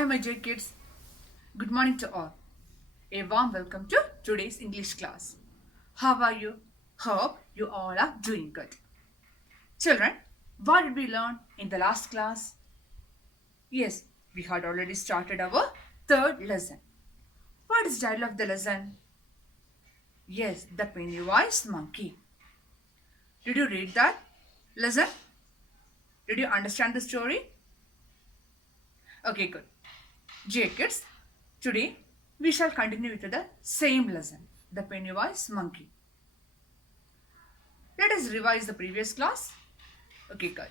Hi, my dear kids. Good morning to all. A warm welcome to today's English class. How are you? Hope you all are doing good. Children, what did we learn in the last class? Yes, we had already started our third lesson. What is the title of the lesson? Yes, the Pennywise monkey. Did you read that lesson? Did you understand the story? Okay, good. Dear kids, today we shall continue with the same lesson, the Pennywise monkey. Let us revise the previous class. Okay, good.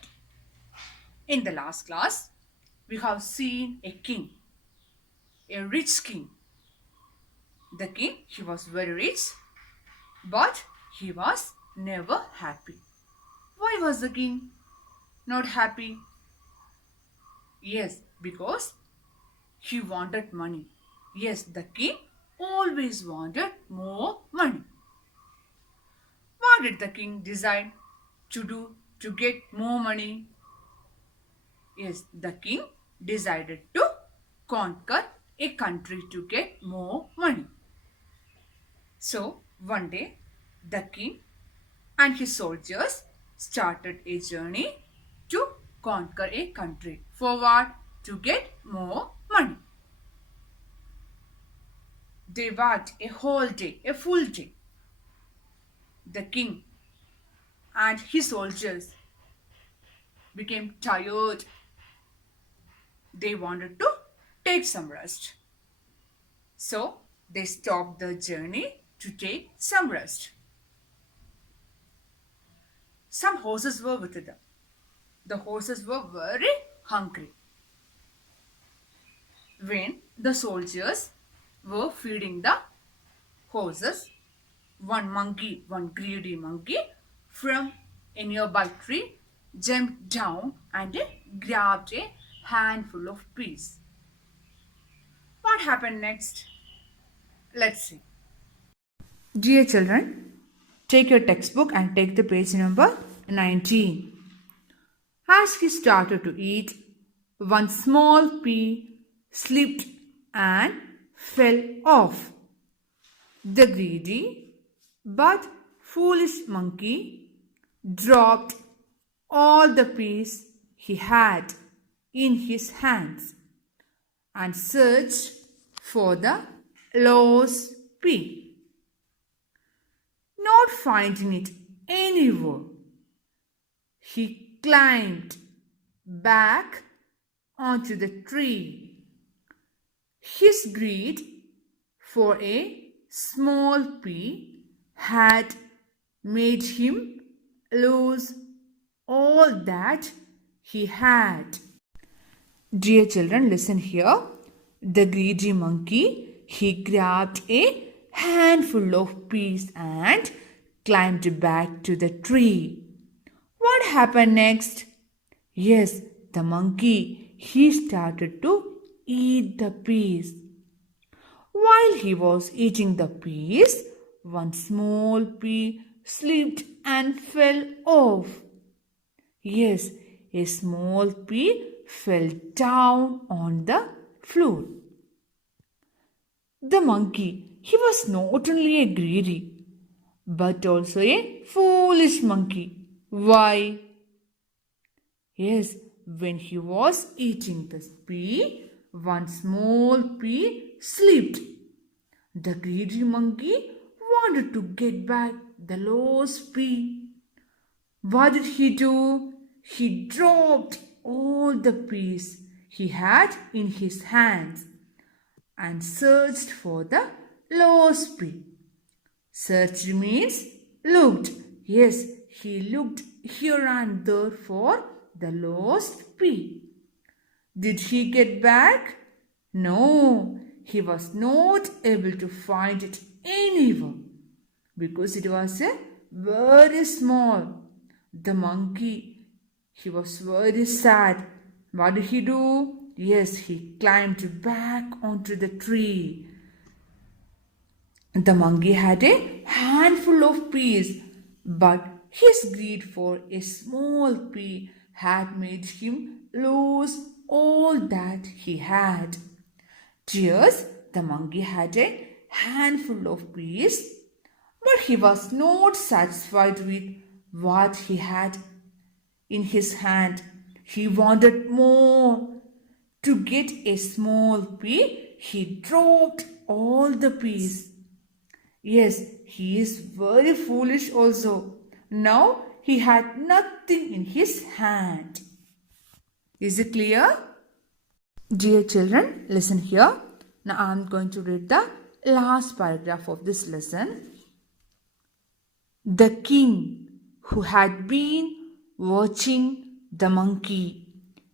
In the last class, we have seen a king, a rich king. The king, he was very rich, but he was never happy. Why was the king not happy? Yes, because he wanted money. Yes, the king always wanted more money. What did the king decide to do to get more money? Yes, the king decided to conquer a country to get more money. So, one day, the king and his soldiers started a journey to conquer a country. For what? To get more money. They worked a whole day, a full day. The king and his soldiers became tired. They wanted to take some rest. So they stopped the journey to take some rest. Some horses were with them. The horses were very hungry. When the soldiers were feeding the horses, one greedy monkey from a nearby tree jumped down and grabbed a handful of peas. What happened next? Let's see. Dear children, take your textbook and take the page number 19. As he started to eat, one small pea slipped and fell off. The greedy but foolish monkey dropped all the peas he had in his hands and searched for the lost pea. Not finding it anywhere, he climbed back onto the tree. His greed for a small pea had made him lose all that he had. Dear children, listen here. The greedy monkey, he grabbed a handful of peas and climbed back to the tree. What happened next? Yes, the monkey, he started to eat the peas. While he was eating the peas, one small pea slipped and fell off. Yes, a small pea fell down on the floor. The monkey, he was not only a greedy, but also a foolish monkey. Why? Yes, when he was eating the pea, one small pea slipped. The greedy monkey wanted to get back the lost pea. What did he do? He dropped all the peas he had in his hands and searched for the lost pea. Searched means looked. Yes, he looked here and there for the lost pea. Did he get back? No, he was not able to find it anywhere because it was very small. The monkey, he was very sad. What did he do? Yes, he climbed back onto the tree. The monkey had a handful of peas, but his greed for a small pea had made him lose all that he had. Cheers, the monkey had a handful of peas, but he was not satisfied with what he had in his hand. He wanted more. To get a small pea, he dropped all the peas. Yes, he is very foolish also. Now he had nothing in his hand. Is it clear? Dear children, listen here. Now I am going to read the last paragraph of this lesson. The king, who had been watching the monkey,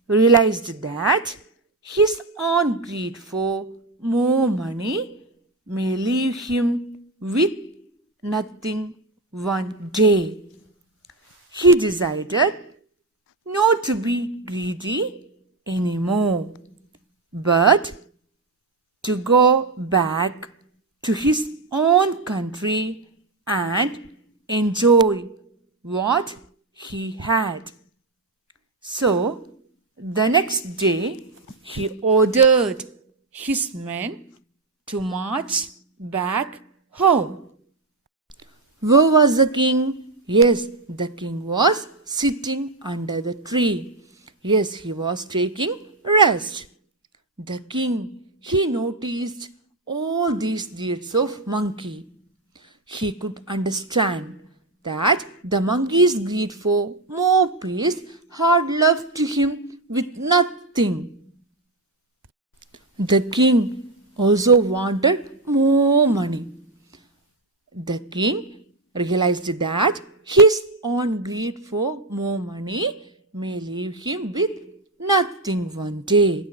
realized that his own greed for more money may leave him with nothing one day. He decided not to be greedy anymore, but to go back to his own country and enjoy what he had. So, the next day, he ordered his men to march back home. Where was the king? Yes, the king was sitting under the tree. Yes, he was taking rest. The king, he noticed all these deeds of monkey. He could understand that the monkey's greed for more peace had left him with nothing. The king also wanted more money. The king realized that his own greed for more money may leave him with nothing one day.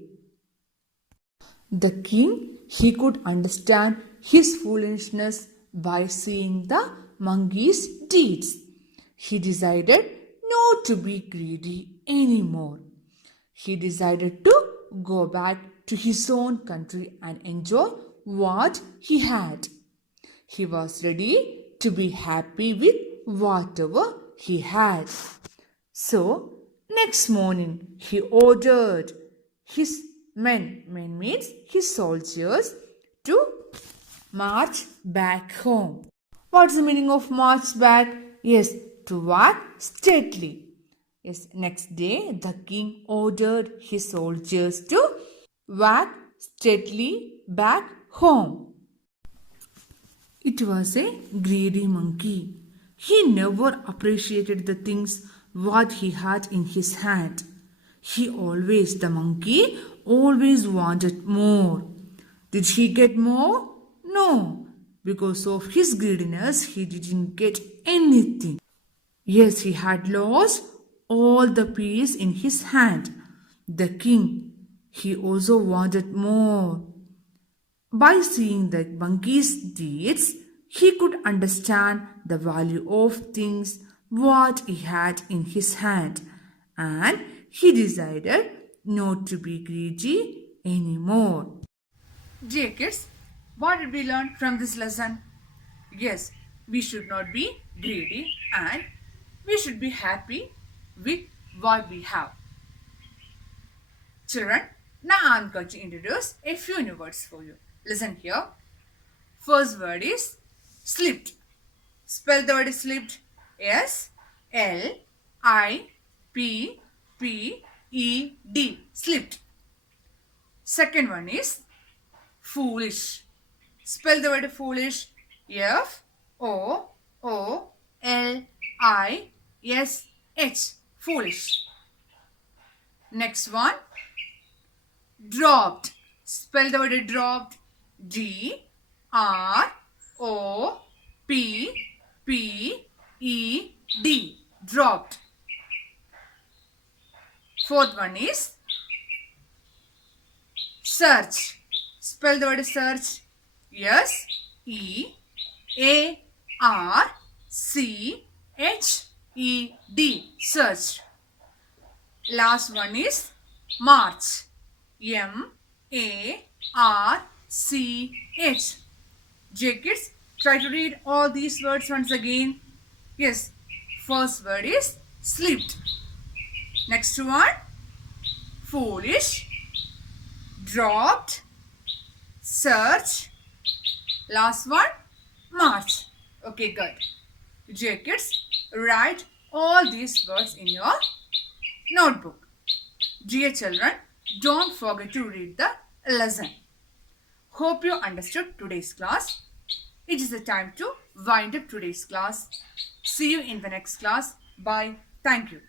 The king, he could understand his foolishness by seeing the monkey's deeds. He decided not to be greedy anymore. He decided to go back to his own country and enjoy what he had. He was ready to be happy with whatever he had. So, next morning, he ordered his men means his soldiers, to march back home. What's the meaning of march back? Yes, to walk stately. Yes, next day the king ordered his soldiers to walk stately back home. It was a greedy monkey. He never appreciated the things what he had in his hand. The monkey always wanted more. Did he get more? No. Because of his greediness, he didn't get anything. Yes, he had lost all the peas in his hand. The king, he also wanted more. By seeing the monkey's deeds, he could understand the value of things what he had in his hand, and he decided not to be greedy anymore. Dear kids, what did we learn from this lesson? Yes, we should not be greedy and we should be happy with what we have. Children, now I am going to introduce a few new words for you. Listen here. First word is slipped. Spell the word slipped. S-L-I-P-P-E-D. Slipped. Second one is foolish. Spell the word foolish. F-O-O-L-I-S-H. Foolish. Next one, dropped. Spell the word dropped. D-R-O-P-P-E-D. Dropped. Fourth one is search. Spell the word search. S-E-A-R-C-H-E-D. Search. Last one is march. M-A-R-C-H. J kids, try to read all these words once again. Yes, first word is slipped. Next one, foolish, dropped, search. Last one, march. Okay, good. Dear kids, write all these words in your notebook. Dear children, don't forget to read the lesson. Hope you understood today's class. It is the time to wind up today's class. See you in the next class. Bye. Thank you.